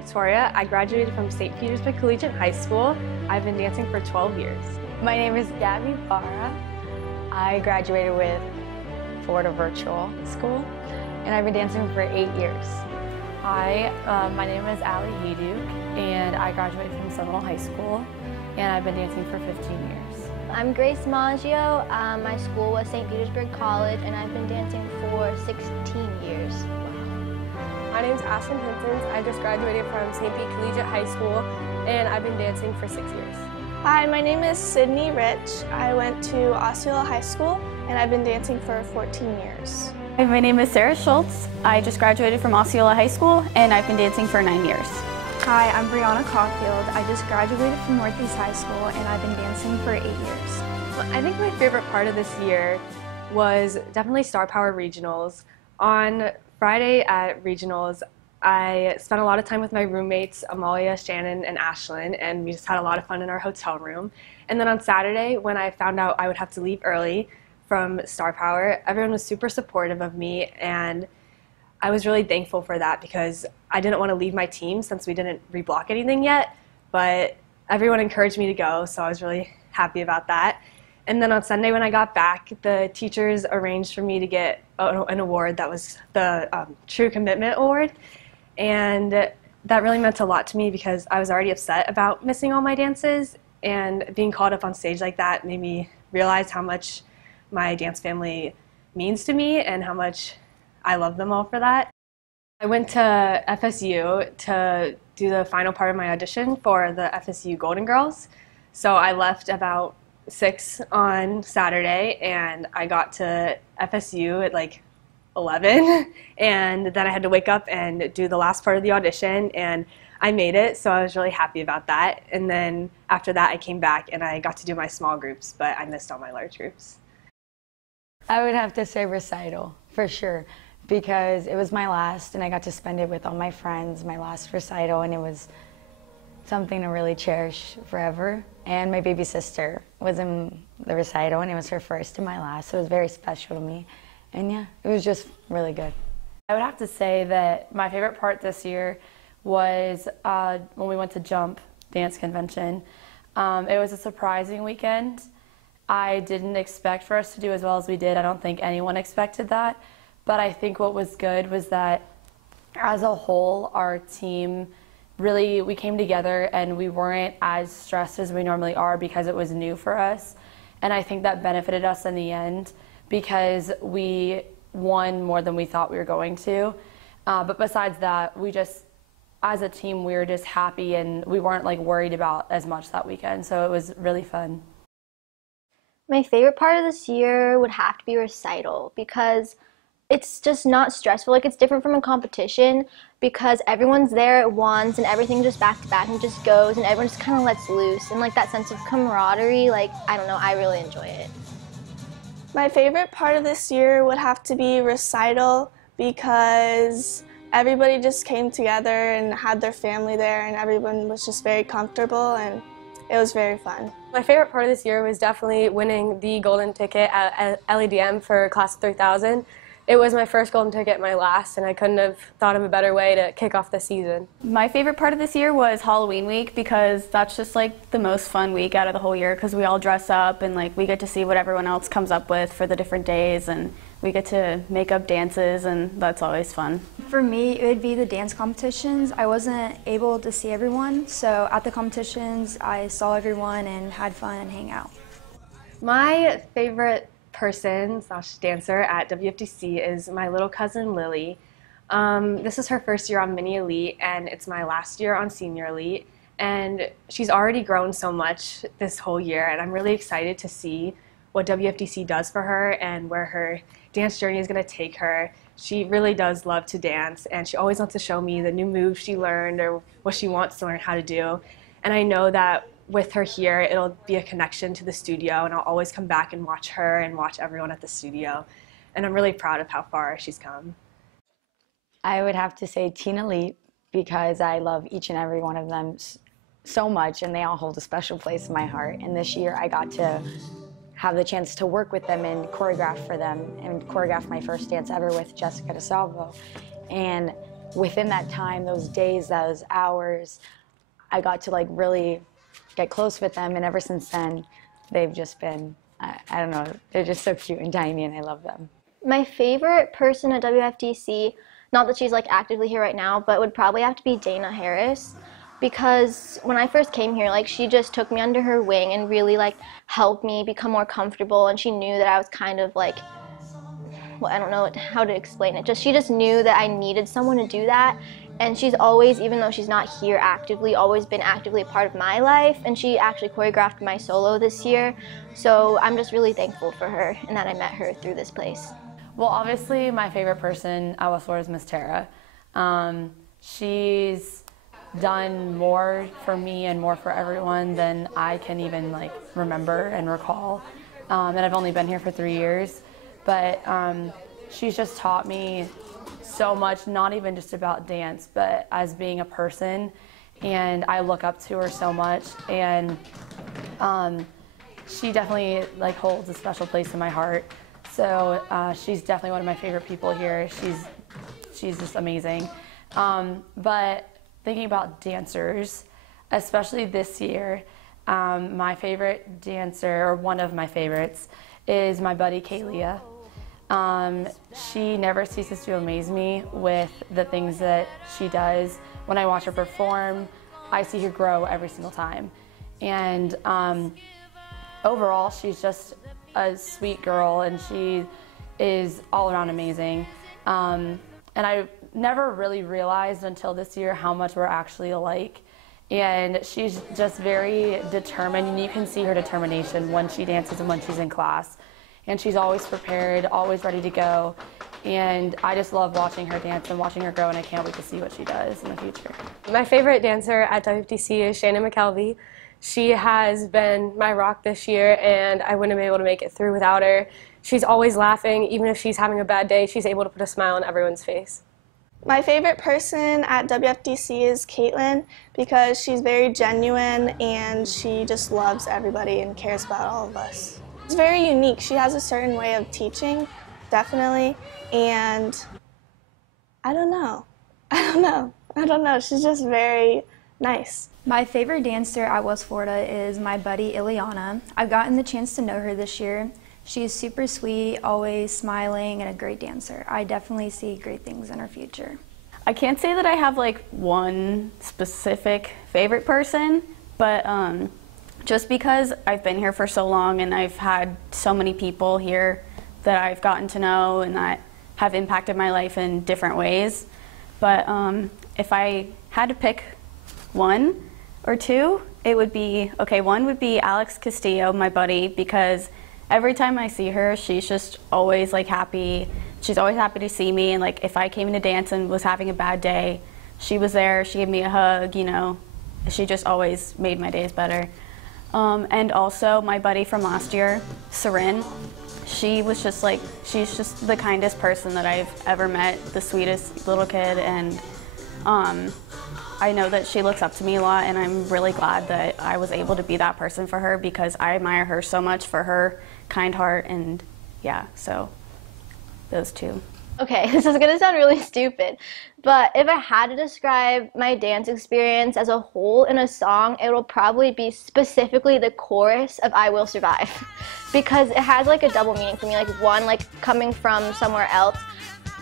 Victoria. I graduated from St. Petersburg Collegiate High School. I've been dancing for 12 years. My name is Gabby Barra. I graduated with Florida Virtual School, and I've been dancing for 8 years. Hi, my name is Allie Heduk, and I graduated from Seminole High School, and I've been dancing for 15 years. I'm Grace Maggio. My school was St. Petersburg College, and I've been dancing for 16 years. My name is Ashlyn Hinton. I just graduated from St. Pete Collegiate High School, and I've been dancing for 6 years. Hi, my name is Sydney Rich. I went to Osceola High School, and I've been dancing for 14 years. Hi, my name is Sarah Schultz. I just graduated from Osceola High School, and I've been dancing for 9 years. Hi, I'm Brianna Caulfield. I just graduated from Northeast High School, and I've been dancing for 8 years. I think my favorite part of this year was definitely Star Power Regionals. On Friday at Regionals, I spent a lot of time with my roommates, Amalia, Shannon, and Ashlyn, and we just had a lot of fun in our hotel room. And then on Saturday, when I found out I would have to leave early from Star Power, everyone was super supportive of me, and I was really thankful for that because I didn't want to leave my team since we didn't reblock anything yet, but everyone encouraged me to go, so I was really happy about that. And then on Sunday when I got back, the teachers arranged for me to get an award that was the True Commitment Award. And that really meant a lot to me because I was already upset about missing all my dances, and being called up on stage like that made me realize how much my dance family means to me and how much I love them all for that. I went to FSU to do the final part of my audition for the FSU Golden Girls. So I left about 6 on Saturday, and I got to FSU at like 11, and then I had to wake up and do the last part of the audition, and I made it, so I was really happy about that. And then after that I came back and I got to do my small groups, but I missed all my large groups. I would have to say recital, for sure, because it was my last, and I got to spend it with all my friends, my last recital, and it was something to really cherish forever. And my baby sister was in the recital, and it was her first and my last, so it was very special to me. And yeah, it was just really good. I would have to say that my favorite part this year was when we went to Jump Dance Convention. It was a surprising weekend. I didn't expect for us to do as well as we did. I don't think anyone expected that. But I think what was good was that as a whole, our team really, we came together and we weren't as stressed as we normally are because it was new for us. And I think that benefited us in the end because we won more than we thought we were going to. But besides that, we just, as a team, we were just happy and we weren't like worried about as much that weekend. So it was really fun. My favorite part of this year would have to be recital because it's just not stressful. Like, it's different from a competition because everyone's there at once and everything just back to back and just goes and everyone just kind of lets loose, and like that sense of camaraderie, like, I don't know, I really enjoy it. My favorite part of this year would have to be recital because everybody just came together and had their family there, and everyone was just very comfortable, and it was very fun. My favorite part of this year was definitely winning the golden ticket at LEDM for Class of 3000. It was my first golden ticket, my last, and I couldn't have thought of a better way to kick off the season. My favorite part of this year was Halloween week because that's just like the most fun week out of the whole year because we all dress up and like we get to see what everyone else comes up with for the different days, and we get to make up dances, and that's always fun. For me, it would be the dance competitions. I wasn't able to see everyone, so at the competitions, I saw everyone and had fun and hang out. My favorite person / dancer at WFDC is my little cousin Lily. This is her first year on Mini Elite, and it's my last year on Senior Elite, and she's already grown so much this whole year, and I'm really excited to see what WFDC does for her and where her dance journey is going to take her. She really does love to dance, and she always wants to show me the new moves she learned or what she wants to learn how to do. And I know that with her here, it'll be a connection to the studio, and I'll always come back and watch her and watch everyone at the studio. And I'm really proud of how far she's come. I would have to say Teen Elite because I love each and every one of them so much, and they all hold a special place in my heart. And this year I got to have the chance to work with them and choreograph for them and choreograph my first dance ever with Jessica DeSalvo. And within that time, those days, those hours, I got to like really get close with them, and ever since then, they've just been, I don't know, they're just so cute and tiny, and I love them. My favorite person at WFDC, not that she's like actively here right now, but would probably have to be Dana Harris, because when I first came here, like she just took me under her wing and really like helped me become more comfortable, and she knew that I was kind of like, well, I don't know how to explain it. She just knew that I needed someone to do that. And she's always, even though she's not here actively, always been actively a part of my life. And she actually choreographed my solo this year. So I'm just really thankful for her and that I met her through this place. Well, obviously my favorite person at West Florida is Miss Tara. She's done more for me and more for everyone than I can even like remember and recall. And I've only been here for 3 years. But she's just taught me so much, not even just about dance, but as being a person. And I look up to her so much. And she definitely like holds a special place in my heart. So she's definitely one of my favorite people here. She's just amazing. But thinking about dancers, especially this year, my favorite dancer, or one of my favorites, is my buddy Kaylia. She never ceases to amaze me with the things that she does. When I watch her perform, I see her grow every single time. And overall, she's just a sweet girl, and she is all around amazing. And I never really realized until this year how much we're actually alike. And she's just very determined, and you can see her determination when she dances and when she's in class. And she's always prepared, always ready to go. And I just love watching her dance and watching her grow, and I can't wait to see what she does in the future. My favorite dancer at WFDC is Shannon McKelvey. She has been my rock this year, and I wouldn't have been able to make it through without her. She's always laughing. Even if she's having a bad day, she's able to put a smile on everyone's face. My favorite person at WFDC is Caitlin, because she's very genuine and she just loves everybody and cares about all of us. It's very unique. She has a certain way of teaching, definitely, and I don't know. She's just very nice. My favorite dancer at West Florida is my buddy Ileana. I've gotten the chance to know her this year. She's super sweet, always smiling, and a great dancer. I definitely see great things in her future. I can't say that I have like one specific favorite person, but just because I've been here for so long and I've had so many people here that I've gotten to know and that have impacted my life in different ways. But if I had to pick one or two, it would be, okay, one would be Alex Castillo, my buddy, because every time I see her, she's just always like happy. She's always happy to see me, and like if I came into dance and was having a bad day, she was there, she gave me a hug, you know. She just always made my days better. And also my buddy from last year, Sarin, she was just like, she's just the kindest person that I've ever met, the sweetest little kid, and I know that she looks up to me a lot, and I'm really glad that I was able to be that person for her, because I admire her so much for her kind heart, and yeah, so those two. Okay, this is gonna sound really stupid, but if I had to describe my dance experience as a whole in a song, it will probably be specifically the chorus of I Will Survive, because it has like a double meaning for me. Like one, like coming from somewhere else,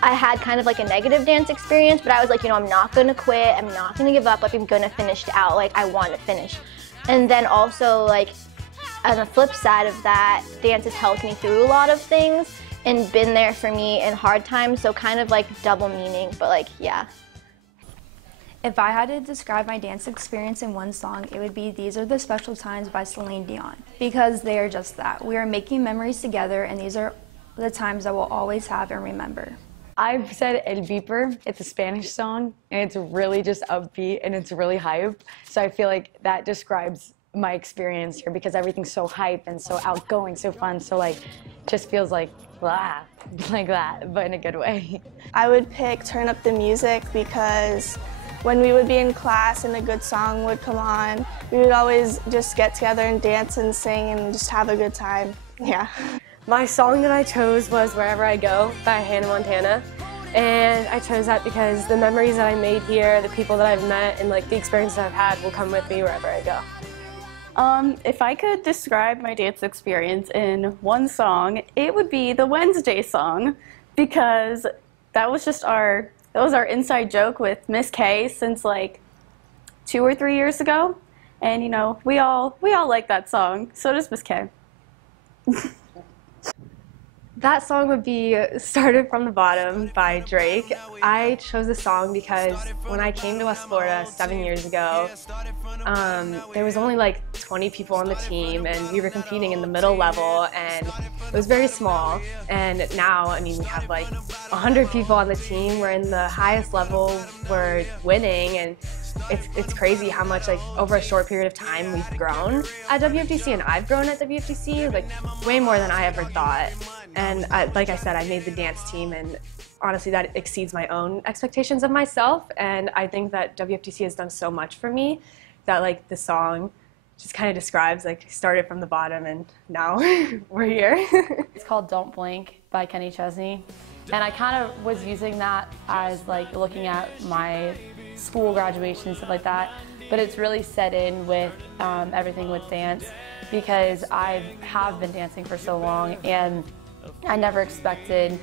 I had kind of like a negative dance experience, but I was like, you know, I'm not gonna quit, I'm not gonna give up, like I'm gonna finish it out, like I want to finish. And then also like on the flip side of that, dance has helped me through a lot of things and been there for me in hard times, so kind of like double meaning, but like, yeah. If I had to describe my dance experience in one song, it would be These Are the Special Times by Celine Dion, because they are just that. We are making memories together, and these are the times that we'll always have and remember. I've said El Viper. It's a Spanish song, and it's really just upbeat, and it's really hype. So I feel like that describes my experience here, because everything's so hype and so outgoing, so fun, so like just feels like blah, like that, but in a good way. I would pick Turn Up the Music, because when we would be in class and a good song would come on, we would always just get together and dance and sing and just have a good time. Yeah. My song that I chose was Wherever I Go by Hannah Montana. And I chose that because the memories that I made here, the people that I've met, and like the experience that I've had will come with me wherever I go. If I could describe my dance experience in one song, it would be the Wednesday song, because that was our inside joke with Miss K since like 2 or 3 years ago, and you know we all like that song. So does Miss K. That song would be Started from the Bottom by Drake. I chose this song because when I came to West Florida 7 years ago, there was only like 20 people on the team and we were competing in the middle level and it was very small. And now, I mean, we have like 100 people on the team. We're in the highest level, we're winning, and it's crazy how much like over a short period of time we've grown at WFDC, and I've grown at WFDC like way more than I ever thought. And like I said, I made the dance team, and honestly that exceeds my own expectations of myself, and I think that WFDC has done so much for me that like the song just kind of describes like started from the bottom and now we're here. It's called Don't Blink by Kenny Chesney, and I kind of was using that as like looking at my school graduation and stuff like that, but it's really set in with everything with dance because I have been dancing for so long, and I never expected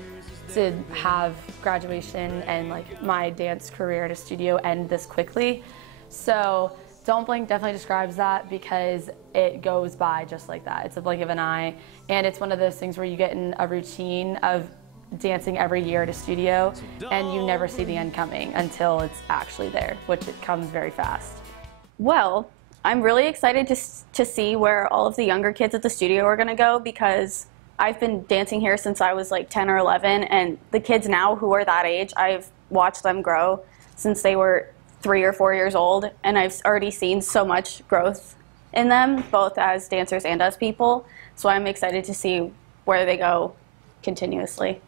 to have graduation and like my dance career at a studio end this quickly. So Don't Blink definitely describes that because it goes by just like that. It's a blink of an eye, and it's one of those things where you get in a routine of dancing every year at a studio and you never see the end coming until it's actually there, which it comes very fast. Well, I'm really excited to see where all of the younger kids at the studio are going to go, because I've been dancing here since I was like 10 or 11, and the kids now who are that age, I've watched them grow since they were 3 or 4 years old, and I've already seen so much growth in them, both as dancers and as people. So I'm excited to see where they go continuously.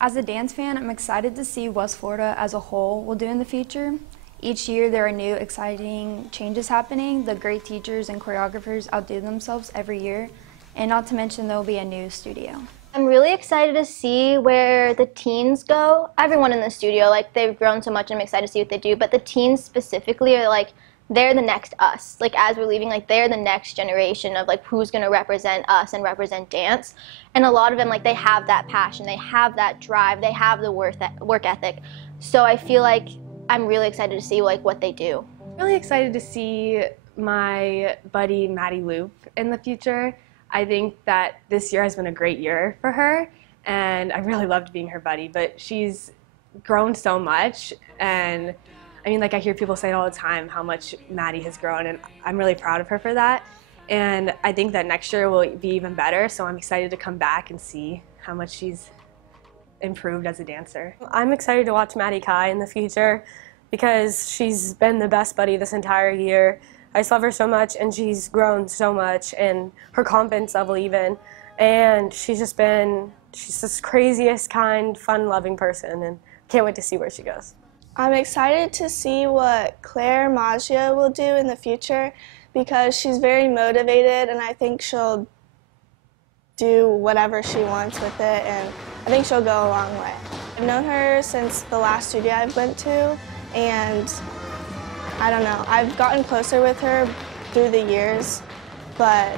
As a dance fan, I'm excited to see West Florida as a whole will do in the future. Each year there are new exciting changes happening. The great teachers and choreographers outdo themselves every year, and not to mention there will be a new studio. I'm really excited to see where the teens go. Everyone in the studio, like they've grown so much and I'm excited to see what they do, but the teens specifically are like, they're the next us. Like as we're leaving, like they're the next generation of like who's gonna represent us and represent dance. And a lot of them, like they have that passion, they have that drive, they have the work ethic. So I feel like I'm really excited to see like what they do. Really excited to see my buddy Maddie Loop in the future. I think that this year has been a great year for her, and I really loved being her buddy, but she's grown so much, and I mean, like I hear people say it all the time how much Maddie has grown, and I'm really proud of her for that. And I think that next year will be even better, so I'm excited to come back and see how much she's improved as a dancer. I'm excited to watch Maddie Kai in the future because she's been the best buddy this entire year. I just love her so much, and she's grown so much, and her confidence level even. And she's this craziest, kind, fun-loving person, and can't wait to see where she goes. I'm excited to see what Claire Maggio will do in the future because she's very motivated, and I think she'll do whatever she wants with it, and I think she'll go a long way. I've known her since the last studio I went to, and I don't know, I've gotten closer with her through the years, but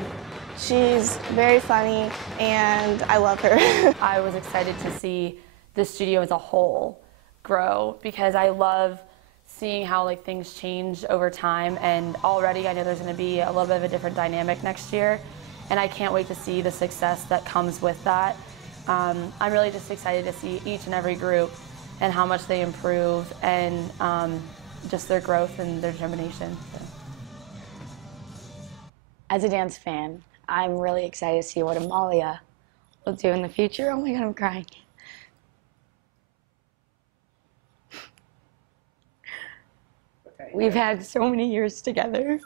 she's very funny and I love her. I was excited to see the studio as a whole grow because I love seeing how like things change over time, and already I know there's going to be a little bit of a different dynamic next year, and I can't wait to see the success that comes with that. I'm really just excited to see each and every group and how much they improve, and just their growth and their determination. So. As a dance fan, I'm really excited to see what Amalia will do in the future. Oh my God, I'm crying. We've had so many years together.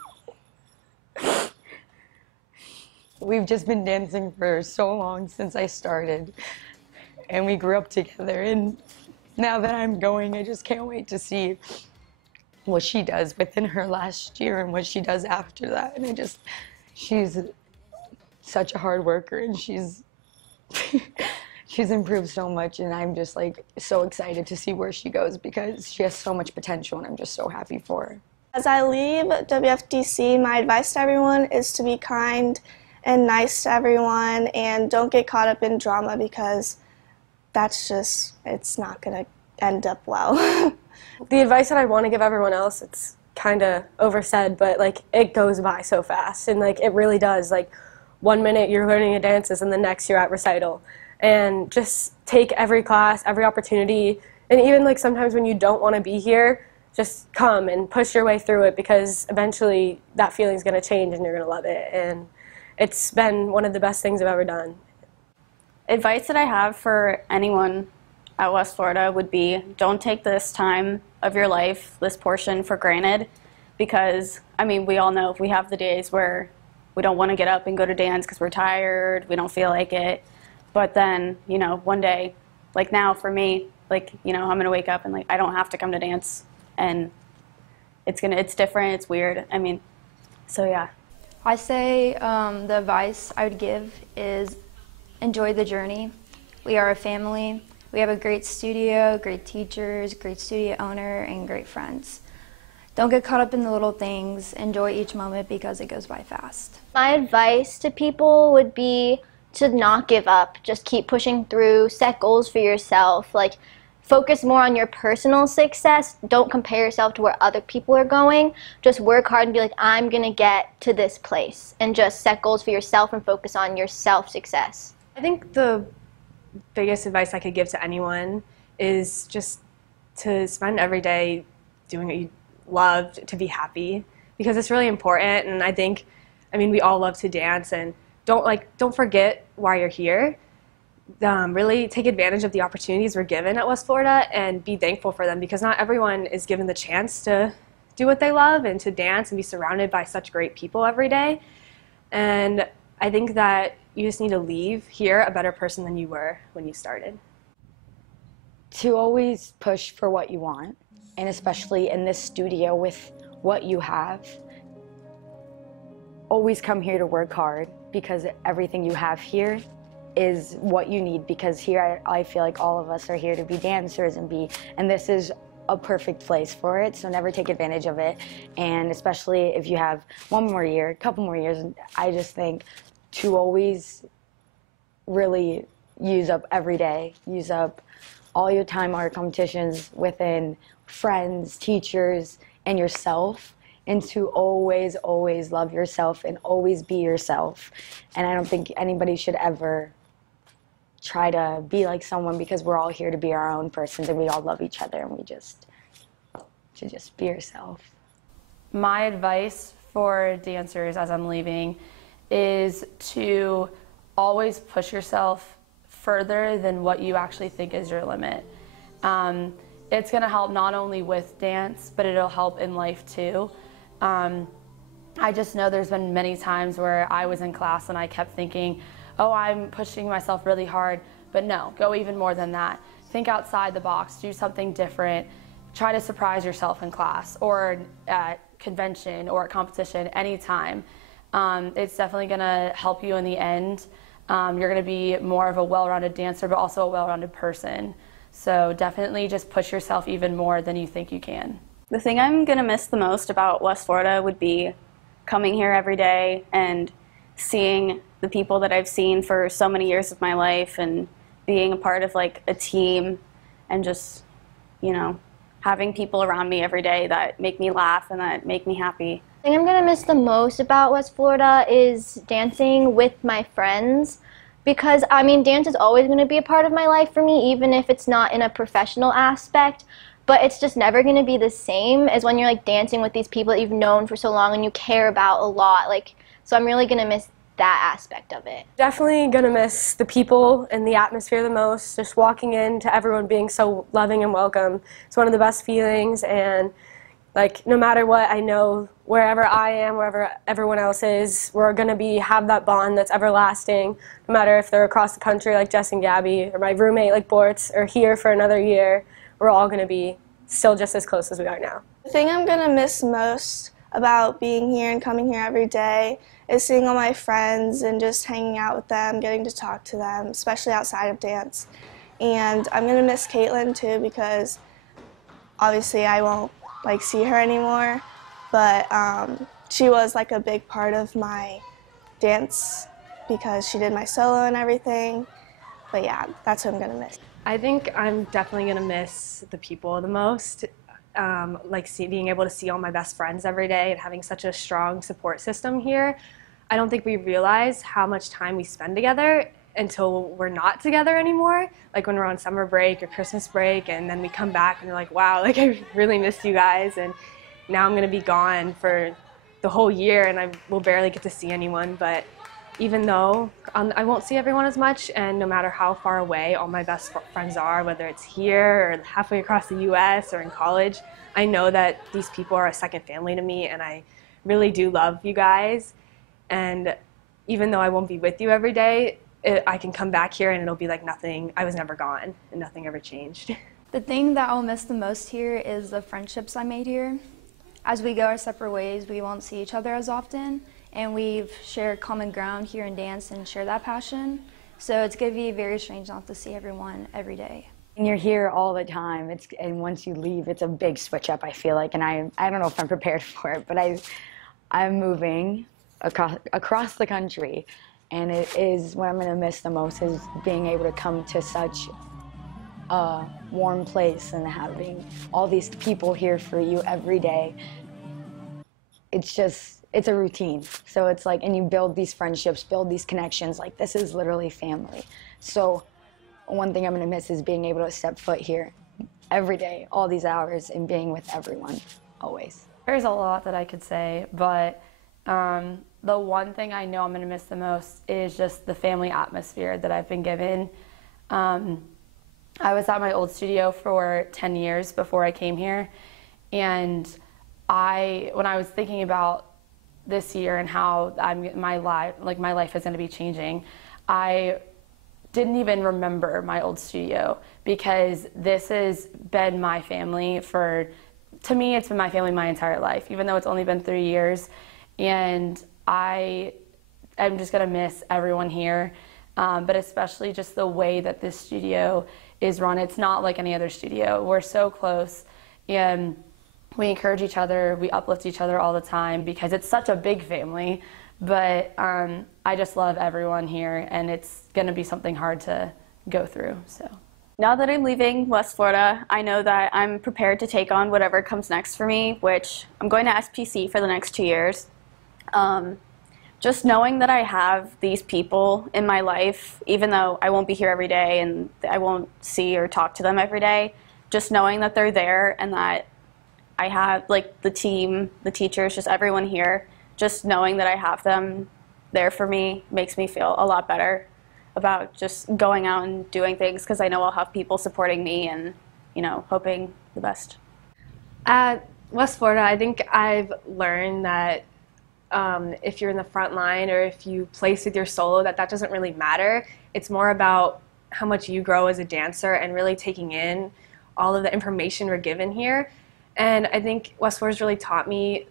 We've just been dancing for so long since I started, and we grew up together, and now that I'm going, I just can't wait to see what she does within her last year and what she does after that. And she's such a hard worker, and she's she's improved so much, and I'm just like so excited to see where she goes because she has so much potential, and I'm just so happy for her. As I leave WFDC, my advice to everyone is to be kind and nice to everyone and don't get caught up in drama because that's just, it's not going to end up well. The advice that I want to give everyone else, it's kind of oversaid, but like it goes by so fast, and like it really does. Like 1 minute you're learning a dances and the next you're at recital, and just take every class, every opportunity, and even like sometimes when you don't want to be here, just come and push your way through it because eventually that feeling's going to change and you're going to love it. And it's been one of the best things I've ever done. Advice that I have for anyone at West Florida would be don't take this time of your life, this portion, for granted, because, I mean, we all know we have the days where we don't want to get up and go to dance because we're tired, we don't feel like it, but then, you know, one day, like now for me, like, you know, I'm going to wake up and like I don't have to come to dance, and it's different, it's weird, I mean, so yeah. I say the advice I would give is enjoy the journey. We are a family. We have a great studio, great teachers, great studio owner, and great friends. Don't get caught up in the little things. Enjoy each moment because it goes by fast. My advice to people would be to not give up. Just keep pushing through, set goals for yourself. Like, focus more on your personal success. Don't compare yourself to where other people are going. Just work hard and be like, I'm gonna get to this place. And just set goals for yourself and focus on your self-success. I think the biggest advice I could give to anyone is just to spend every day doing what you love, to be happy, because it's really important. And I mean, we all love to dance, and don't forget why you're here. Really take advantage of the opportunities we're given at West Florida and be thankful for them, because not everyone is given the chance to do what they love and to dance and be surrounded by such great people every day. And I think that you just need to leave here a better person than you were when you started. To always push for what you want, and especially in this studio with what you have, always come here to work hard, because everything you have here is what you need, because here I feel like all of us are here to be dancers and this is a perfect place for it, so never take advantage of it. And especially if you have one more year, a couple more years, I just think to always really use up every day, use up all your time on your competitions within friends, teachers, and yourself, and to always, always love yourself and always be yourself. And I don't think anybody should ever try to be like someone, because we're all here to be our own persons and we all love each other, and we just should just be yourself. My advice for dancers as I'm leaving is to always push yourself further than what you actually think is your limit. It's going to help not only with dance, but it'll help in life too. I just know there's been many times where I was in class and I kept thinking, oh, I'm pushing myself really hard, but no, go even more than that. Think outside the box, do something different, try to surprise yourself in class or at convention or at competition anytime. It's definitely gonna help you in the end. You're gonna be more of a well-rounded dancer, but also a well-rounded person. So definitely just push yourself even more than you think you can. The thing I'm gonna miss the most about West Florida would be coming here every day and seeing the people that I've seen for so many years of my life and being a part of like a team and just, you know, having people around me every day that make me laugh and that make me happy. The thing I'm gonna miss the most about West Florida is dancing with my friends, because I mean, dance is always gonna be a part of my life for me, even if it's not in a professional aspect. But it's just never going to be the same as when you're like dancing with these people that you've known for so long and you care about a lot. Like, so I'm really going to miss that aspect of it. Definitely going to miss the people and the atmosphere the most. Just walking into everyone being so loving and welcome. It's one of the best feelings, and like no matter what, I know wherever I am, wherever everyone else is, we're going to have that bond that's everlasting. No matter if they're across the country like Jess and Gabby, or my roommate like Bortz, or here for another year. We're all going to be still just as close as we are now. The thing I'm going to miss most about being here and coming here every day is seeing all my friends and just hanging out with them, getting to talk to them, especially outside of dance. And I'm going to miss Caitlin too because obviously I won't see her anymore, but she was a big part of my dance because she did my solo and everything. But yeah, that's what I'm going to miss. I think I'm definitely going to miss the people the most. Being able to see all my best friends every day and having such a strong support system here. I don't think we realize how much time we spend together until we're not together anymore. Like when we're on summer break or Christmas break, and then we come back and we're like, wow, I really missed you guys. And now I'm going to be gone for the whole year and I will barely get to see anyone. But even though I won't see everyone as much, and no matter how far away all my best friends are, whether it's here or halfway across the US or in college, I know that these people are a second family to me, and I really do love you guys. And even though I won't be with you every day, I can come back here and it'll be like nothing, I was never gone and nothing ever changed. The thing that I'll miss the most here is the friendships I made here. As we go our separate ways, we won't see each other as often, and we've shared common ground here in dance and share that passion. So it's going to be very strange not to see everyone every day. And you're here all the time, and once you leave, it's a big switch up, I feel like, and I don't know if I'm prepared for it, but I'm moving across the country, and it is what I'm going to miss the most is being able to come to such a warm place and having all these people here for you every day. It's a routine. So it's and you build these friendships, build these connections, this is literally family. So one thing I'm gonna miss is being able to step foot here every day, all these hours, and being with everyone, always. There's a lot that I could say, but the one thing I know I'm gonna miss the most is just the family atmosphere that I've been given. I was at my old studio for 10 years before I came here, and when I was thinking about this year and how my life is going to be changing, I didn't even remember my old studio because this has been my family to me, it's been my family my entire life, even though it's only been 3 years, and I'm just going to miss everyone here, but especially just the way that this studio is run. It's not like any other studio. We're so close, and we encourage each other, we uplift each other all the time because it's such a big family, but I just love everyone here, and it's going to be something hard to go through. So now that I'm leaving West Florida, I know that I'm prepared to take on whatever comes next for me, which I'm going to SPC for the next 2 years. Just knowing that I have these people in my life, even though I won't be here every day and I won't see or talk to them every day, just knowing that they're there and that I have the team, the teachers, just everyone here, just knowing that I have them there for me makes me feel a lot better about just going out and doing things because I know I'll have people supporting me and, hoping the best. At West Florida, I think I've learned that if you're in the front line or if you place with your solo, that doesn't really matter. It's more about how much you grow as a dancer and really taking in all of the information we're given here. And I think West Florida's really taught me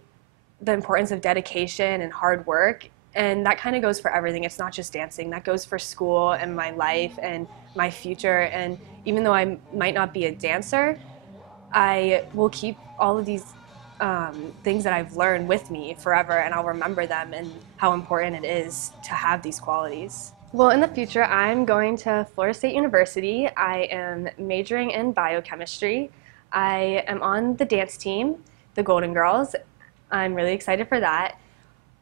the importance of dedication and hard work. And that kind of goes for everything. It's not just dancing. That goes for school and my life and my future. And even though I might not be a dancer, I will keep all of these things that I've learned with me forever, and I'll remember them and how important it is to have these qualities. Well, in the future, I'm going to Florida State University. I am majoring in biochemistry. I am on the dance team, the Golden Girls. I'm really excited for that.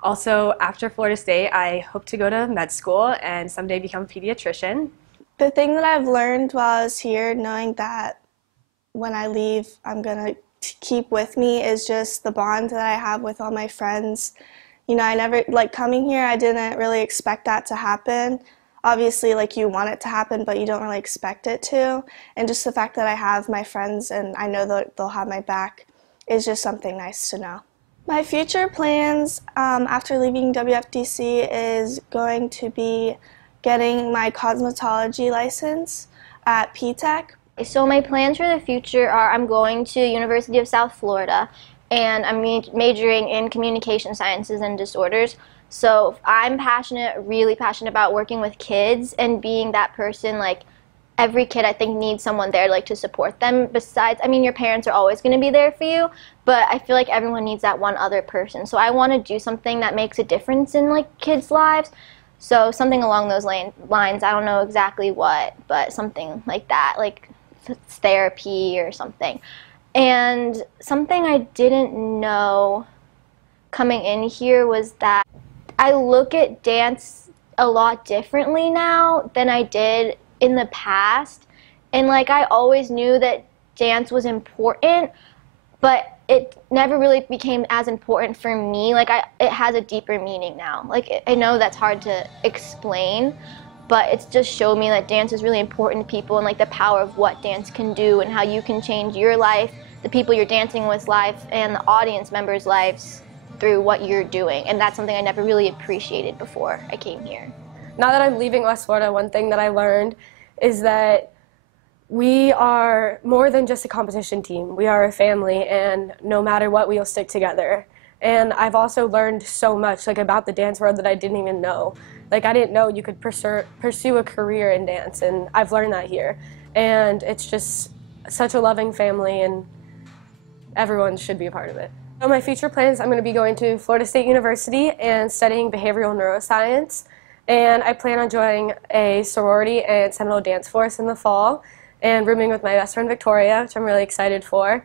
Also, after Florida State, I hope to go to med school and someday become a pediatrician. The thing that I've learned while I was here, knowing that when I leave, I'm going to keep with me, is just the bond that I have with all my friends. I never, coming here, I didn't really expect that to happen. Obviously, you want it to happen, but you don't really expect it to. And just the fact that I have my friends and I know that they'll have my back is just something nice to know. My future plans after leaving WFDC is going to be getting my cosmetology license at P-Tech. So my plans for the future are I'm going to University of South Florida, and I'm majoring in communication sciences and disorders. So I'm passionate, really passionate about working with kids and being that person. Like, every kid I think needs someone there like to support them. Besides, I mean, your parents are always going to be there for you, but I feel like everyone needs that one other person. So I want to do something that makes a difference in like kids' lives. So something along those lines, I don't know exactly what, but something like that, like therapy or something. And something I didn't know coming in here was that I look at dance a lot differently now than I did in the past. And like, I always knew that dance was important, but it never really became as important for me. Like, it has a deeper meaning now. Like, I know that's hard to explain, but it's just showed me that dance is really important to people, and like the power of what dance can do and how you can change your life, the people you're dancing with's life, and the audience members' lives through what you're doing. And that's something I never really appreciated before I came here. Now that I'm leaving West Florida, one thing that I learned is that we are more than just a competition team. We are a family, and no matter what, we'll stick together. And I've also learned so much like about the dance world that I didn't even know. Like, I didn't know you could pursue a career in dance, and I've learned that here. And it's just such a loving family, and everyone should be a part of it. So my future plans, I'm going to be going to Florida State University and studying behavioral neuroscience. And I plan on joining a sorority and Seminole dance force in the fall, and rooming with my best friend Victoria, which I'm really excited for.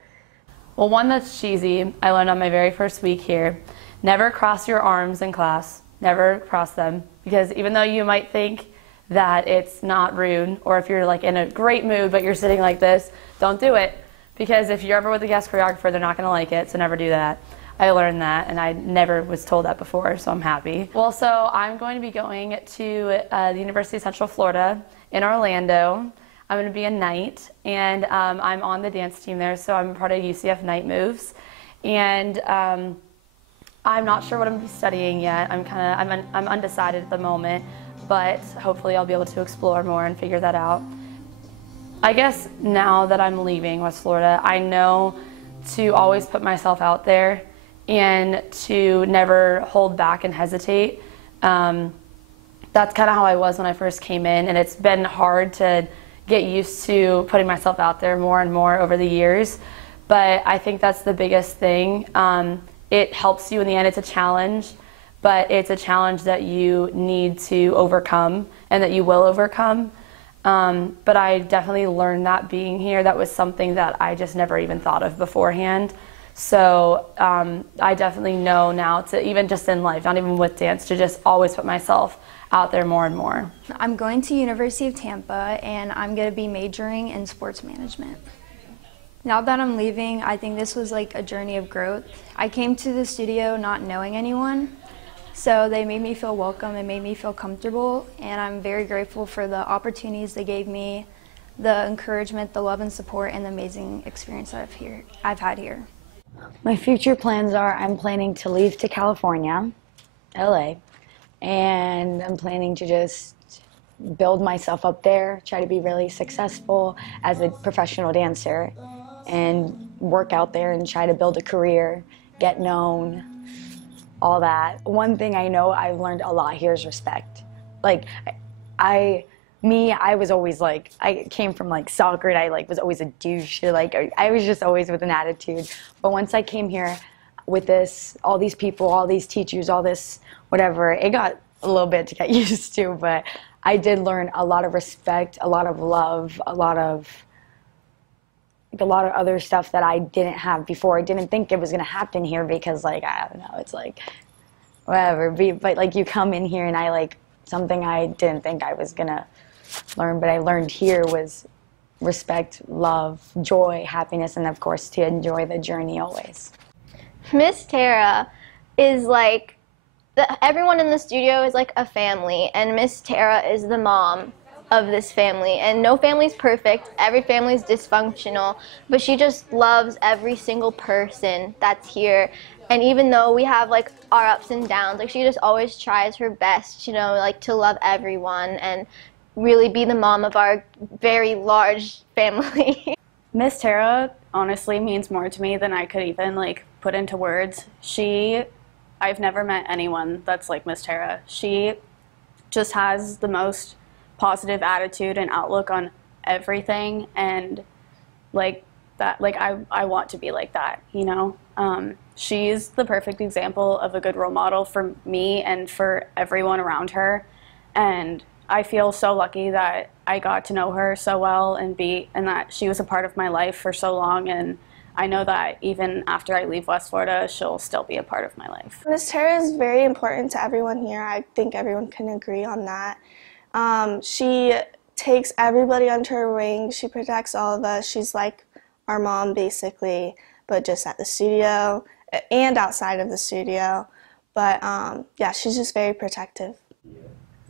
Well, one that's cheesy, I learned on my very first week here. Never cross your arms in class. Never cross them. Because even though you might think that it's not rude, or if you're like in a great mood but you're sitting like this, don't do it. Because if you're ever with a guest choreographer, they're not going to like it, so never do that. I learned that, and I never was told that before, so I'm happy. Well, so I'm going to be going to the University of Central Florida in Orlando. I'm going to be a Knight, and I'm on the dance team there, so I'm part of UCF Knight Moves. And I'm not sure what I'm going to be studying yet. I'm undecided at the moment, but hopefully I'll be able to explore more and figure that out. I guess now that I'm leaving West Florida, I know to always put myself out there and to never hold back and hesitate. That's kind of how I was when I first came in, and it's been hard to get used to putting myself out there more and more over the years. But I think that's the biggest thing. It helps you in the end. It's a challenge, but it's a challenge that you need to overcome and that you will overcome. But I definitely learned that being here. That was something that I just never even thought of beforehand. So I definitely know now to, even just in life, not even with dance, to just always put myself out there more and more. I'm going to University of Tampa, and I'm going to be majoring in sports management. Now that I'm leaving, I think this was like a journey of growth. I came to the studio not knowing anyone, so they made me feel welcome and made me feel comfortable, and I'm very grateful for the opportunities they gave me, the encouragement, the love and support, and the amazing experience that I've had here. My future plans are I'm planning to leave to California, LA, and I'm planning to just build myself up there, try to be really successful as a professional dancer, and work out there and try to build a career, get known, all that. One thing I know I've learned a lot here is respect. Like, I was always like, I came from like soccer, and I like was always a douche, or like I was just always with an attitude. But once I came here with all these people, all these teachers, all this whatever, it got a little bit to get used to, but I did learn a lot of respect, a lot of love, a lot of other stuff that I didn't have before. I didn't think it was going to happen here because, like, I don't know, it's like whatever. But like, you come in here, and I like something I didn't think I was going to learn, but I learned here was respect, love, joy, happiness, and of course to enjoy the journey always. Miss Tara is like, everyone in the studio is like a family, and Miss Tara is the mom of this family. And no family's perfect, every family's dysfunctional, but she just loves every single person that's here. And even though we have like our ups and downs, like she just always tries her best, you know, like to love everyone and really be the mom of our very large family. Miss Tara honestly means more to me than I could even like put into words. She I've never met anyone that's like Miss Tara. She just has the most positive attitude and outlook on everything, and like that, like I want to be like that, you know. She's the perfect example of a good role model for me and for everyone around her, and I feel so lucky that I got to know her so well and that she was a part of my life for so long, and I know that even after I leave West Florida, she'll still be a part of my life. Miss Tara is very important to everyone here. I think everyone can agree on that. She takes everybody under her wing. She protects all of us. She's like our mom, basically, but just at the studio and outside of the studio. But yeah, she's just very protective.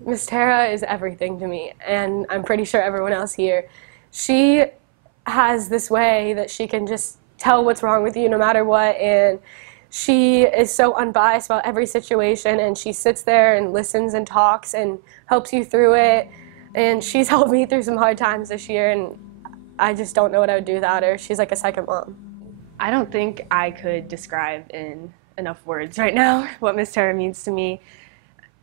Miss Tara is everything to me, and I'm pretty sure everyone else here. She has this way that she can just tell what's wrong with you no matter what, and she is so unbiased about every situation, and she sits there and listens and talks and helps you through it, and she's helped me through some hard times this year, and I just don't know what I would do without her. She's like a second mom. I don't think I could describe in enough words right now what Miss Tara means to me.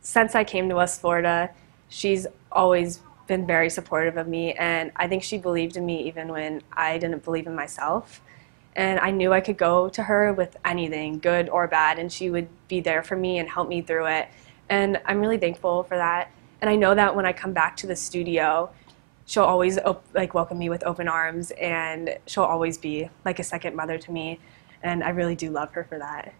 Since I came to West Florida, she's always been very supportive of me, and I think she believed in me even when I didn't believe in myself. And I knew I could go to her with anything, good or bad, and she would be there for me and help me through it. And I'm really thankful for that. And I know that when I come back to the studio, she'll always welcome me with open arms, and she'll always be like a second mother to me. And I really do love her for that.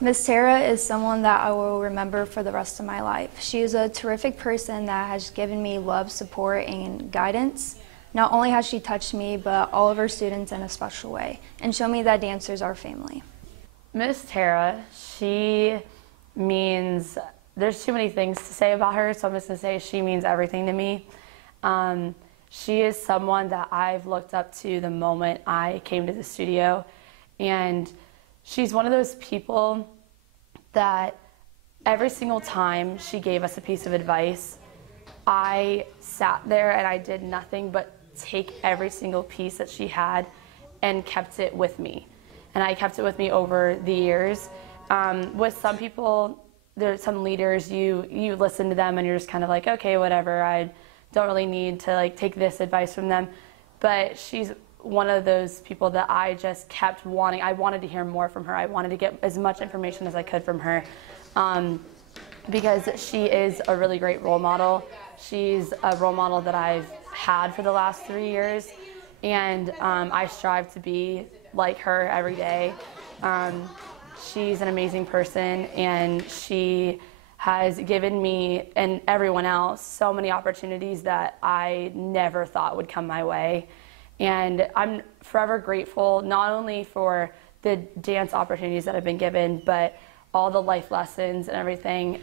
Miss Tara is someone that I will remember for the rest of my life. She is a terrific person that has given me love, support, and guidance. Not only has she touched me, but all of her students in a special way, and shown me that dancers are family. Miss Tara, she means, there's too many things to say about her, so I'm just going to say she means everything to me. She is someone that I've looked up to the moment I came to the studio, and she's one of those people that every single time she gave us a piece of advice, I sat there and I did nothing but take every single piece that she had and kept it with me. And I kept it with me over the years. With some people, there's some leaders, you listen to them and you're just kind of like, okay, whatever, I don't really need to like take this advice from them. But she's one of those people that I just kept wanting. I wanted to hear more from her. I wanted to get as much information as I could from her, because she is a really great role model. She's a role model that I've had for the last 3 years, and I strive to be like her every day. She's an amazing person, and she has given me and everyone else so many opportunities that I never thought would come my way. And I'm forever grateful, not only for the dance opportunities that I've been given, but all the life lessons and everything.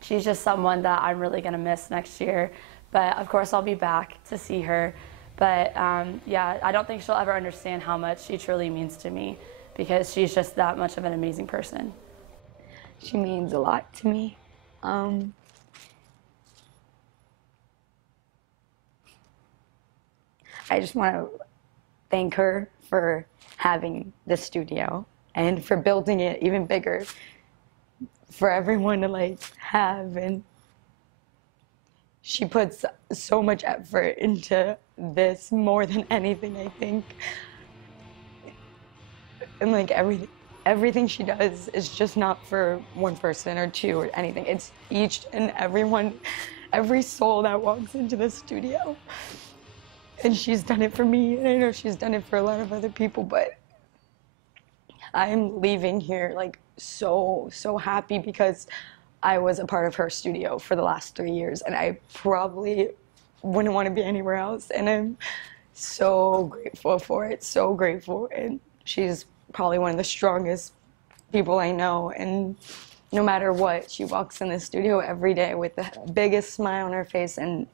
She's just someone that I'm really going to miss next year. But of course, I'll be back to see her. But yeah, I don't think she'll ever understand how much she truly means to me, because she's just that much of an amazing person. She means a lot to me. I just want to thank her for having the studio and for building it even bigger for everyone to like have. And she puts so much effort into this, more than anything, I think. And like everything she does is just not for one person or two or anything. It's each and everyone, every soul that walks into the studio. And she's done it for me, and I know she's done it for a lot of other people, but I'm leaving here like so happy, because I was a part of her studio for the last 3 years, and I probably wouldn't want to be anywhere else, and I'm so grateful for it, so grateful. And she's probably one of the strongest people I know, and no matter what, she walks in the studio every day with the biggest smile on her face and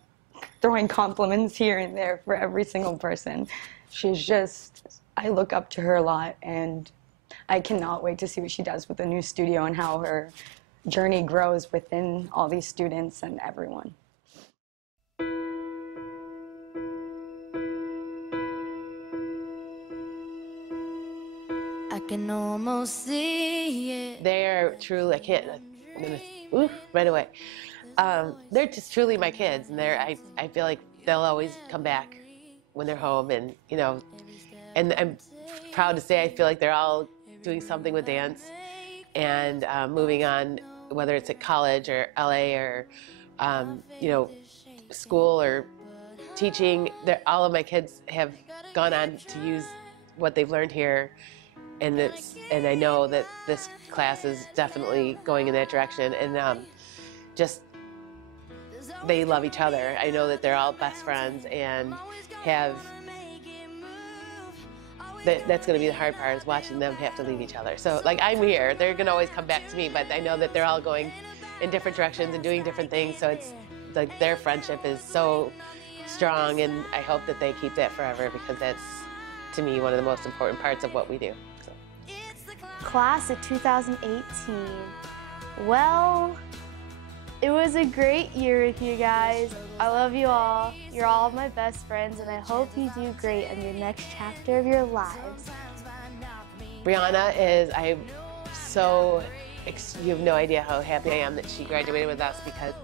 throwing compliments here and there for every single person. She's just, I look up to her a lot, and I cannot wait to see what she does with the new studio and how her journey grows within all these students and everyone. I can almost see it. They are truly, I'm gonna, oof, right away. They're just truly my kids, and I feel like they'll always come back when they're home, and you know, and I'm proud to say I feel like they're all doing something with dance and moving on, whether it's at college or LA or you know, school or teaching. All of my kids have gone on to use what they've learned here, and I know that this class is definitely going in that direction, and just they love each other. I know that they're all best friends and have. That's going to be the hard part, is watching them have to leave each other. So, like, I'm here. They're going to always come back to me, but I know that they're all going in different directions and doing different things. So it's like their friendship is so strong, and I hope that they keep that forever, because that's, to me, one of the most important parts of what we do. So. Class of 2018. Well, it was a great year with you guys. I love you all. You're all my best friends, and I hope you do great in your next chapter of your lives. Brianna you have no idea how happy I am that she graduated with us, because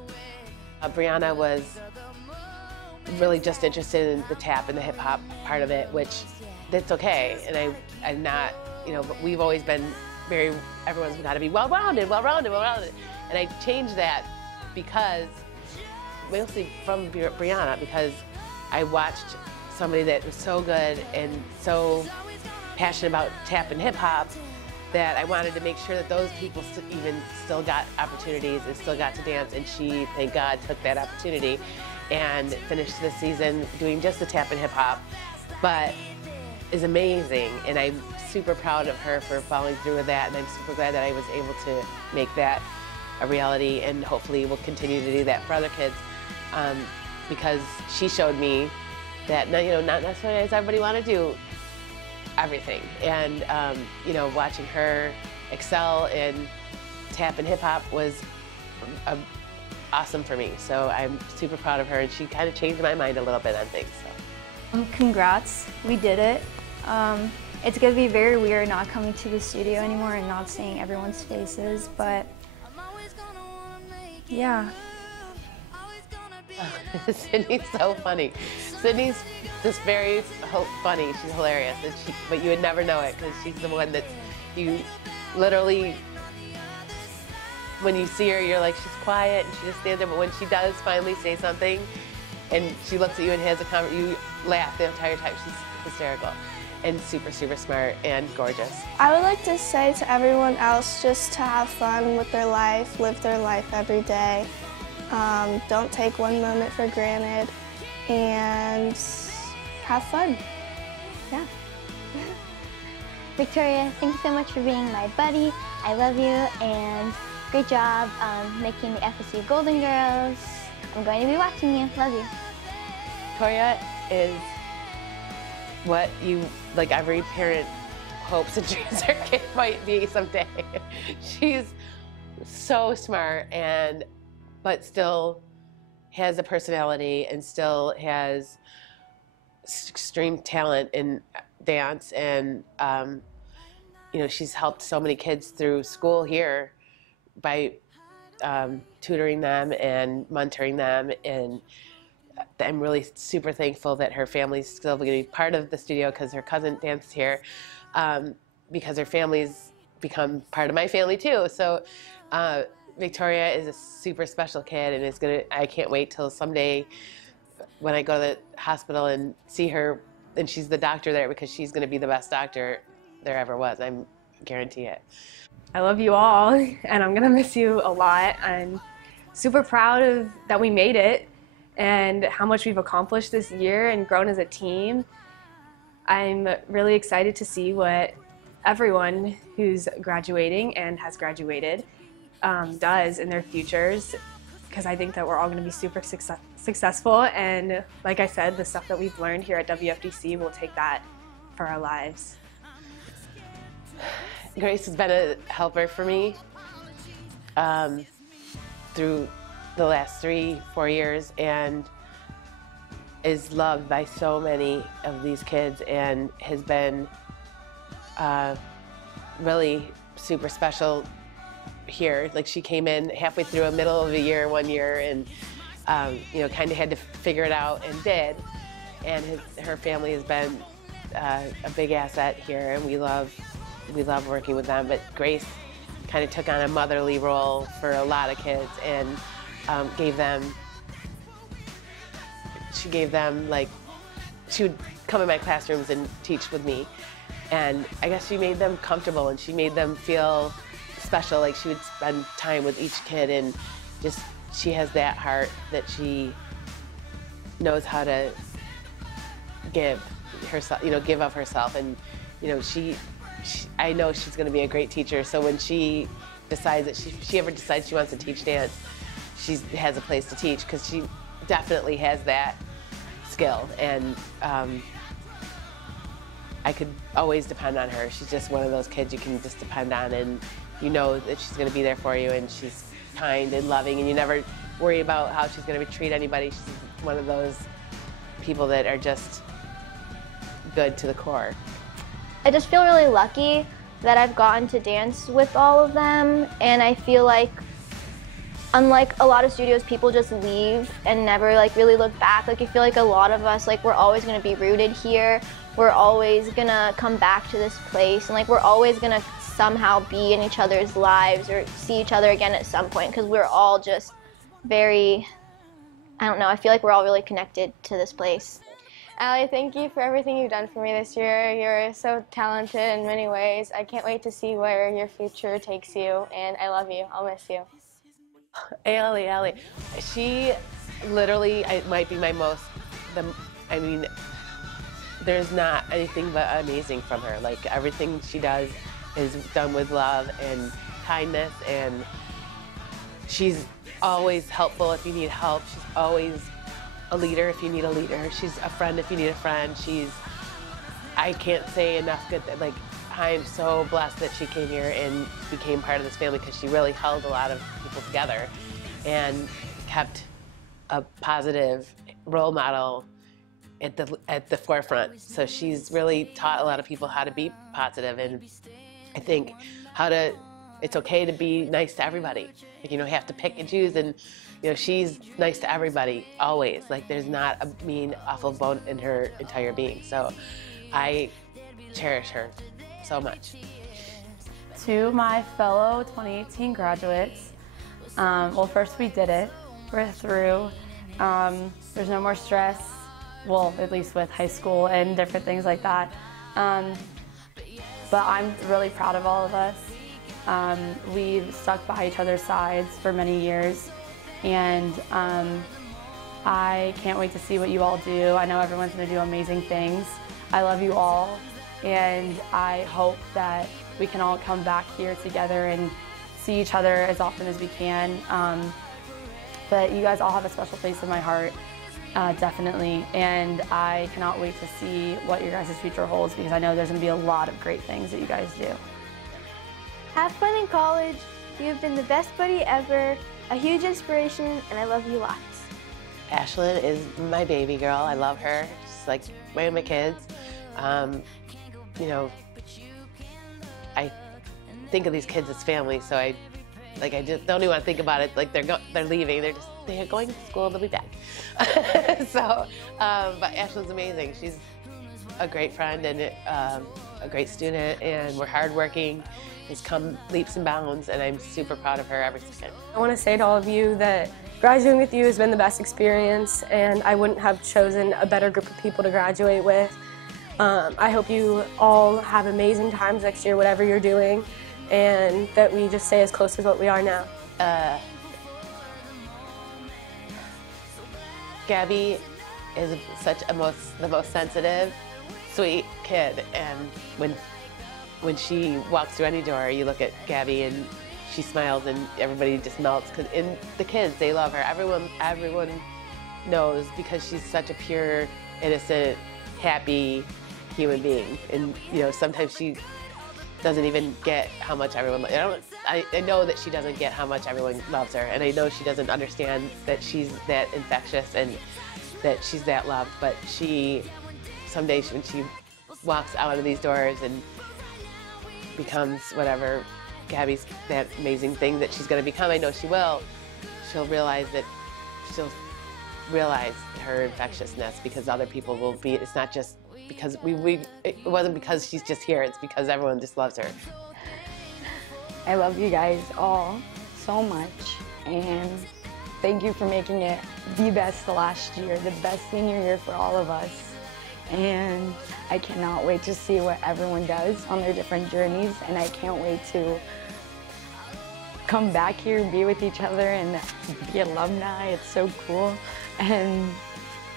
Brianna was really just interested in the tap and the hip hop part of it, which that's okay. And I'm not, you know, but we've always been everyone's got to be well-rounded. And I changed that because, mostly from Brianna, because I watched somebody that was so good and so passionate about tap and hip hop that I wanted to make sure that those people still got opportunities and still got to dance, and she, thank God, took that opportunity and finished the season doing just the tap and hip hop, but is amazing, and I'm super proud of her for following through with that, and I'm super glad that I was able to make that a reality, and hopefully we'll continue to do that for other kids, because she showed me that, you know, not necessarily does everybody want to do everything, and you know, watching her excel in tap and hip hop was awesome for me. So I'm super proud of her, and she kind of changed my mind a little bit on things. So. Congrats, we did it. It's gonna be very weird not coming to the studio anymore and not seeing everyone's faces, but yeah. Sydney's so funny. Sydney's just very funny. She's hilarious, but you would never know it, because she's the one that's, you literally, when you see her, you're like, she's quiet and she just stands there, but when she does finally say something and she looks at you and has a conversation, you laugh the entire time. She's hysterical and super, super smart and gorgeous. I would like to say to everyone else just to have fun with their life, live their life every day. Don't take one moment for granted, and have fun. Yeah. Victoria, thank you so much for being my buddy. I love you, and great job making the FSU Golden Girls. I'm going to be watching you. Love you. Victoria is what like every parent hopes and dreams their kid might be someday. She's so smart, but still has a personality and still has extreme talent in dance, and you know, she's helped so many kids through school here by tutoring them and mentoring them, and I'm really super thankful that her family's still going to be part of the studio, because her cousin dances here, because her family's become part of my family too. So Victoria is a super special kid, and I can't wait till someday when I go to the hospital and see her, and she's the doctor there, because she's going to be the best doctor there ever was. I guarantee it. I love you all, and I'm gonna miss you a lot. I'm super proud that we made it and how much we've accomplished this year and grown as a team. I'm really excited to see what everyone who's graduating and has graduated does in their futures, because I think that we're all going to be super successful, and like I said, the stuff that we've learned here at WFDC, we'll take that for our lives. Grace has been a helper for me through the last 3-4 years, and is loved by so many of these kids, and has been really super special here. Like, she came in halfway through a middle of the year one year, and you know, kind of had to figure it out, and did. And her family has been a big asset here, and we love working with them. But Grace kind of took on a motherly role for a lot of kids, and she gave them, like, she would come in my classrooms and teach with me, and I guess she made them comfortable, and she made them feel special. Like, she would spend time with each kid, and just, she has that heart that she knows how to give herself, you know, give of herself. And you know, I know she's going to be a great teacher. So when she decides that she ever decides she wants to teach dance, she has a place to teach, because she definitely has that skill. And I could always depend on her. She's just one of those kids you can just depend on, and you know that she's going to be there for you, and she's kind and loving, and you never worry about how she's going to treat anybody. She's one of those people that are just good to the core. I just feel really lucky that I've gotten to dance with all of them, and I feel like, unlike a lot of studios, people just leave and never like really look back. Like, I feel like a lot of us, like, we're always going to be rooted here. We're always going to come back to this place, and like, we're always going to somehow be in each other's lives or see each other again at some point, because we're all just very, I don't know, I feel like we're all really connected to this place. Allie, thank you for everything you've done for me this year. You're so talented in many ways. I can't wait to see where your future takes you, and I love you. I'll miss you. Allie, she literally might be my I mean, there's not anything but amazing from her. Like, everything she does is done with love and kindness, and she's always helpful if you need help. She's always a leader if you need a leader. She's a friend if you need a friend. I can't say enough good, like, I'm so blessed that she came here and became part of this family, because she really held a lot of people together and kept a positive role model at the forefront. So she's really taught a lot of people how to be positive, and I think it's okay to be nice to everybody. Like, you know, you have to pick and choose, and you know, she's nice to everybody always. Like, there's not a mean, awful bone in her entire being. So I cherish her so much. To my fellow 2018 graduates, well, first, we did it. We're through. There's no more stress, well, at least with high school and different things like that. But I'm really proud of all of us. We've stuck by each other's sides for many years, and I can't wait to see what you all do. I know everyone's going to do amazing things. I love you all, and I hope that we can all come back here together and see each other as often as we can. But you guys all have a special place in my heart, definitely, and I cannot wait to see what your guys' future holds, because I know there's going to be a lot of great things that you guys do. Have fun in college. You've been the best buddy ever, a huge inspiration, and I love you lots. Ashlyn is my baby girl. I love her. She's like one of my kids. You know, I think of these kids as family, so I just don't even want to think about it. Like, they're leaving. They're going to school. They'll be back. So, but Ashlyn's amazing. She's a great friend and a great student, and we're hardworking. Has come leaps and bounds, and I'm super proud of her every second. I want to say to all of you that graduating with you has been the best experience, and I wouldn't have chosen a better group of people to graduate with. I hope you all have amazing times next year, whatever you're doing, and that we just stay as close as what we are now. Gabby is the most sensitive, sweet kid, and when she walks through any door, you look at Gabby and she smiles, and everybody just melts. And the kids, they love her. Everyone knows, because she's such a pure, innocent, happy human being. And you know, sometimes she doesn't even get how much everyone. I know that she doesn't get how much everyone loves her, and I know she doesn't understand that she's that infectious and that she's that loved. But someday when she walks out of these doors and becomes whatever Gabby's, that amazing thing that she's going to become, I know she will, she'll realize her infectiousness, because other people will be, it's not just because it wasn't because she's just here, it's because everyone just loves her. I love you guys all so much, and thank you for making it the best last year, the best senior year for all of us. And I cannot wait to see what everyone does on their different journeys, and I can't wait to come back here and be with each other and be alumni. It's so cool, and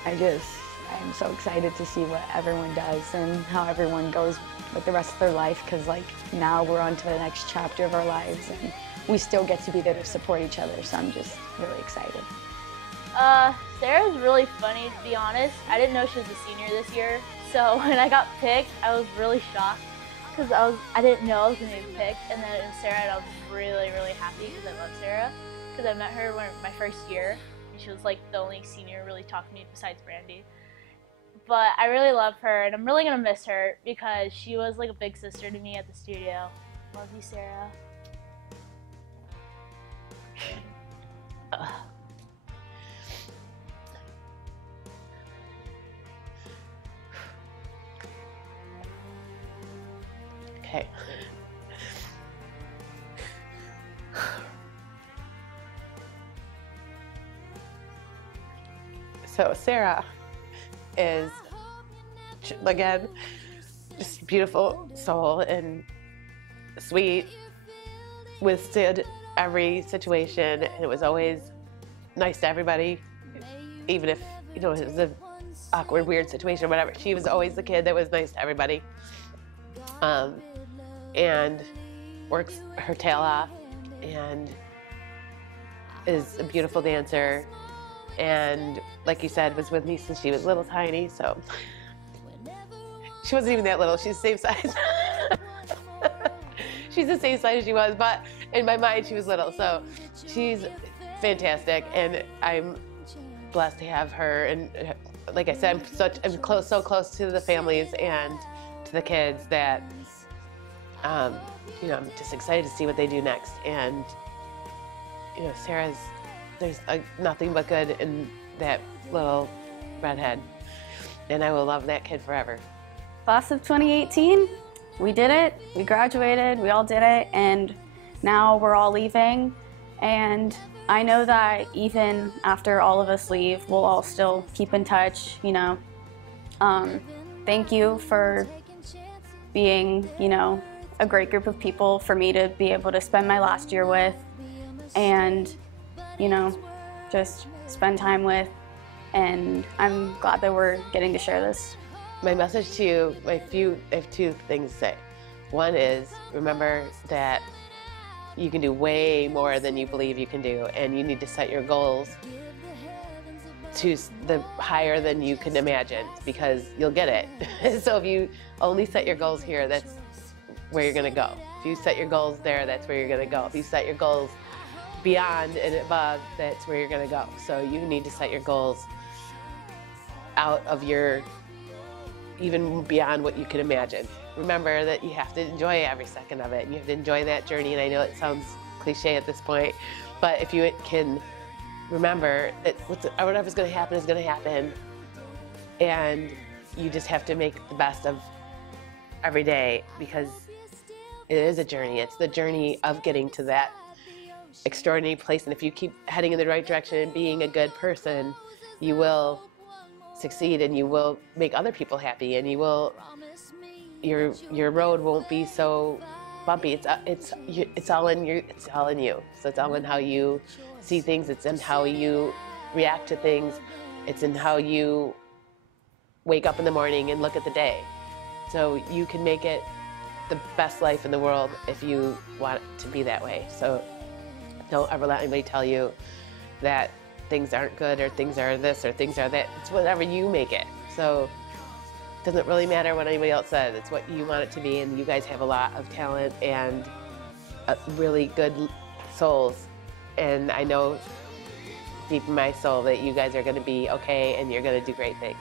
I'm so excited to see what everyone does and how everyone goes with the rest of their life, because like now we're on to the next chapter of our lives, and we still get to be there to support each other, so I'm just really excited. Sarah's really funny, to be honest. I didn't know she was a senior this year, so when I got picked, I was really shocked because I didn't know I was going to be picked, and then it was Sarah, and I was really, really happy because I love Sarah, because I met her my first year, and she was like the only senior really talked to me besides Brandy. But I really love her, and I'm really going to miss her because she was like a big sister to me at the studio. Love you, Sarah. Okay. So Sarah is, again, just a beautiful soul and sweet, withstood every situation, and it was always nice to everybody, even if, you know, it was an awkward, weird situation or whatever. She was always the kid that was nice to everybody. And works her tail off, and is a beautiful dancer, and like you said, was with me since she was little tiny, so she wasn't even that little, she's the same size. She's the same size as she was, but in my mind she was little, so she's fantastic, and I'm blessed to have her, and like I said, I'm so close to the families and to the kids that you know, I'm just excited to see what they do next. And you know, there's nothing but good in that little redhead, and I will love that kid forever. Class of 2018, we did it, we graduated, we all did it, and now we're all leaving. And I know that even after all of us leave, we'll all still keep in touch, you know. Thank you for being, you know, a great group of people for me to be able to spend my last year with, and, you know, just spend time with, and I'm glad that we're getting to share this. My message to you, I have two things to say. One is, remember that you can do way more than you believe you can do, and you need to set your goals to the higher than you can imagine, because you'll get it. So if you only set your goals here, that's where you're going to go. If you set your goals there, that's where you're going to go. If you set your goals beyond and above, that's where you're going to go. So you need to set your goals out of even beyond what you can imagine. Remember that you have to enjoy every second of it, and you have to enjoy that journey. And I know it sounds cliche at this point, but if you can remember that whatever's going to happen is going to happen, and you just have to make the best of every day, because it is a journey. It's the journey of getting to that extraordinary place, and if you keep heading in the right direction and being a good person, you will succeed, and you will make other people happy, and your road won't be so bumpy. It's all in you. So it's all in how you see things. It's in how you react to things. It's in how you wake up in the morning and look at the day. So you can make it the best life in the world if you want it to be that way. So don't ever let anybody tell you that things aren't good, or things are this, or things are that. It's whatever you make it. So it doesn't really matter what anybody else says. It's what you want it to be, and you guys have a lot of talent and really good souls. And I know deep in my soul that you guys are going to be okay, and you're going to do great things.